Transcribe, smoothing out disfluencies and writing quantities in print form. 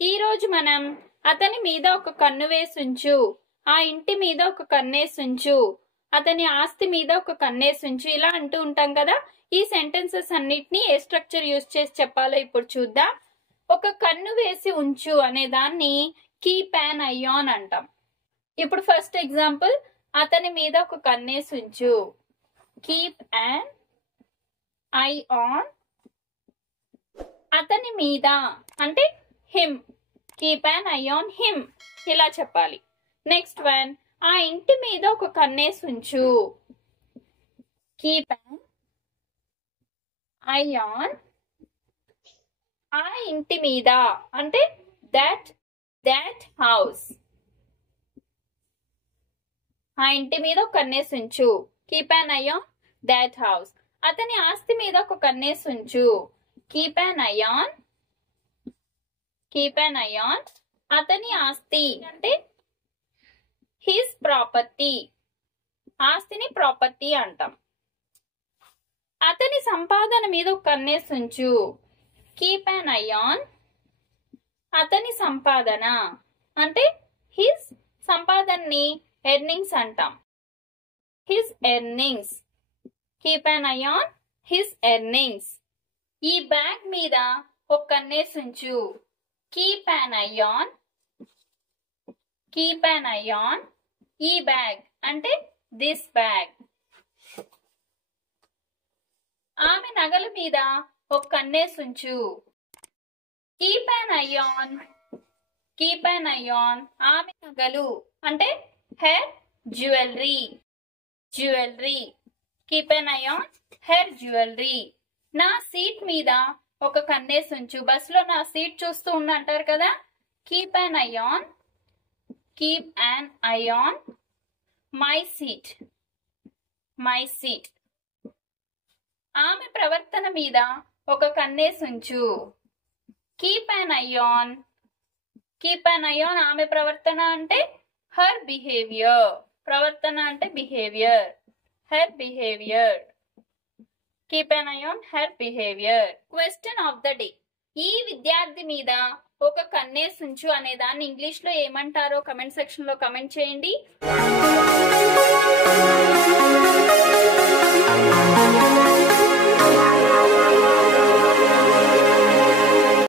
ఈ రోజు మనం అతని మీద ఒక కన్ను వేసుంచు, ఆ ఇంటి మీద ఒక కన్నేసుంచు, అతని ఆస్తి మీద ఒక కన్నేసుంచు ఇలా అంటూ ఉంటాం కదా. ఈ సెంటెన్సెస్ అన్నిటిని ఏ స్ట్రక్చర్ యూజ్ చేసి చెప్పాలో ఇప్పుడు చూద్దాం. ఒక కన్ను వేసి ఉంచు అనే దాన్ని కీప్ యాన్ ఐ ఆన్ అంటాం. ఇప్పుడు ఫస్ట్ ఎగ్జాంపుల్, అతని మీద ఒక కన్నేసి ఉంచు. కీప్ యాన్ ఐ ఆన్ అతని మీద అంటే him, keep an eye on him ఇలా చెప్పాలి. నెక్స్ట్ వన్, ఆ ఇంటి మీద ఒక కన్నేసి ఉంచు. కీప్ యాన్ ఐ ఆన్ ఆ ఇంటి మీద అంటే దట్ హౌస్. ఆ ఇంటి మీద ఒక కన్నేసి ఉంచు. Keep an eye on that house. అతని ఆస్తి మీద ఒక కన్నేసి ఉంచు. కీప్ యాన్ ఐ ఆన్ అతని ఆస్తి అంటే హిస్ ప్రాపర్టీ. ఆస్తిని ప్రాపర్టీ అంటాం. అతని సంపాదన మీద ఒక కన్నేసి ఉంచు. కీప్ యాన్ ఐ ఆన్ అతని సంపాదన అంటే హిస్ సంపాదనని ఎర్నింగ్స్ అంటాం. His earnings. Keep an eye on his earnings. ఈ బ్యాగ్ మీద ఒక కన్నేసి ఉంచు. కీప్ యాన్ ఐ ఆన్ ఈ బ్యాగ్ అంటే దిస్ బ్యాగ్. ఆమె నగల మీద ఒక కన్నేసి ఉంచు. కీప్ యాన్ ఐ ఆమె నగలు అంటే her jewellery. Keep an eye on her jewellery. నా సీట్ మీద ఒక కన్నేసి ఉంచు. బస్సులో నా సీట్ చూస్తూ అంటారు కదా. Keep an eye on my seat. ఆమె ప్రవర్తన మీద ఒక కన్నేసి ఉంచు. కీప్ యాన్ ఐ ఆన్ ఆమె ప్రవర్తన అంటే హర్ బిహేవియర్. ప్రవర్తన అంటే behaviour. Her behaviour. Keep an eye on her behaviour. Question of the day, ఈ విద్యార్థి మీద ఒక కన్నేసి ఉంచు అనే దాన్ని ఇంగ్లీష్ లో ఏమంటారో కమెంట్ సెక్షన్ లో కమెంట్ చేయండి.